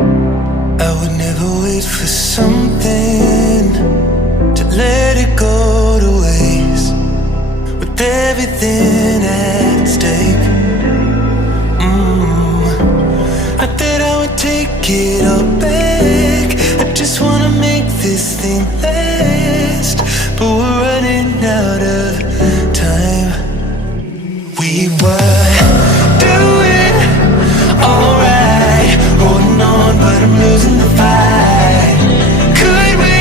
I would never wait for something to let it go to waste, with everything at stake. Not that I would take it all back, I just wanna make this thing last. But we're running out of time. We were doing alright, holding on, but I'm losing the fight. Could we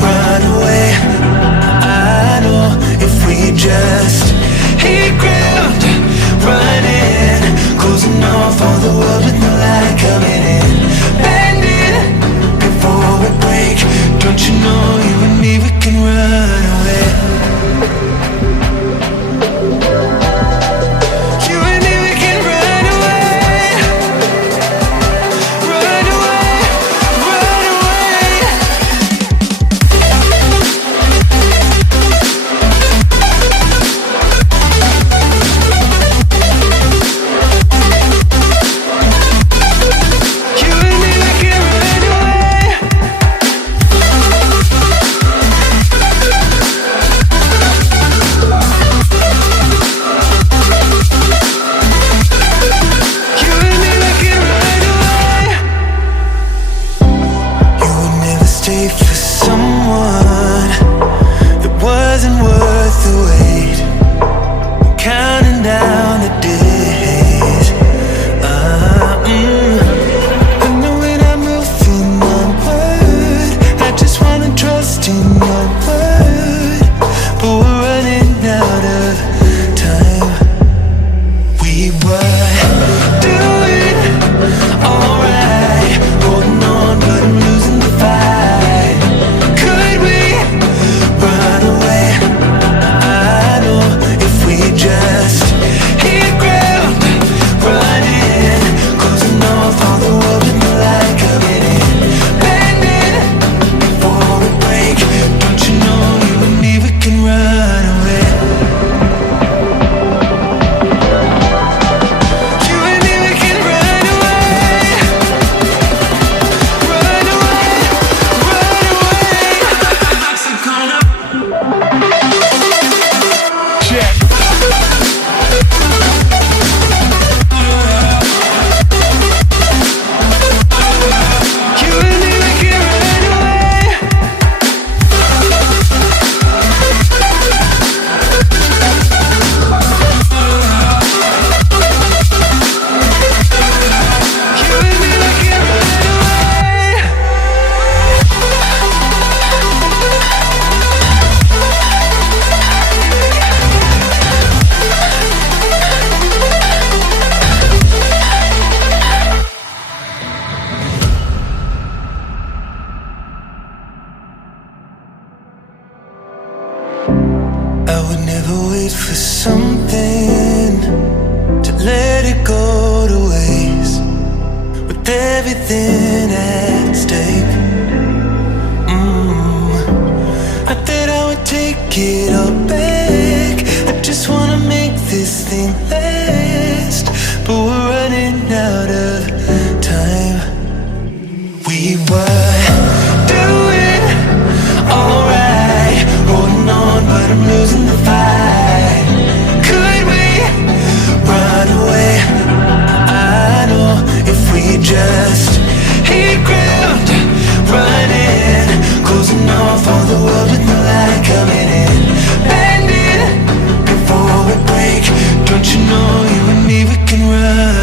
run away? I know if we just hit ground, running, closing off all the world with no light coming in, bending before we break. Don't you know, you and me, we can run away. You and me, we can run away. Run away, run away. You and me, we can run away. You and me, we can run away. You would never stay for someone that wasn't worth the wait. I'm counting down the days. I know when I'm moving onward, I just wanna trust in your word. But we're running out of time. We were doing alright, holding on, but I'm losing the fight. Could we run away? I know if we just hit ground, running, closing off all the world with no light coming in, bending before we break. Don't you know, you and me, we can run away. You and me, we can run away. Run away, run away. Check. You and me, we can run away. You and me, we can run away. I would never wait for something to let it go to waste, with everything at stake. Not that I would take it all back, I just wanna make this thing last. But we're running out of time. We were doing alright, holding on, but I'm losing the fight. Could we run away? I know if we just hit ground, running, closing off all the world with no light coming in, bending before we break. Don't you know, you and me, we can run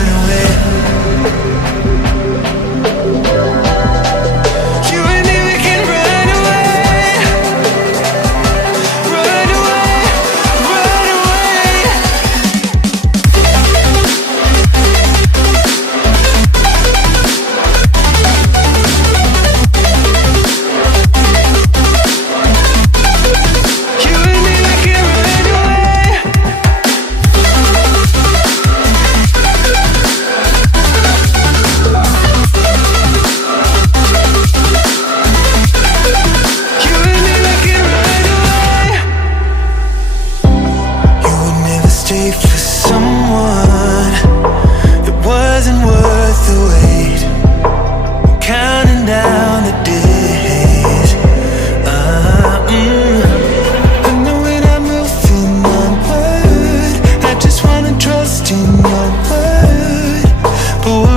my word, but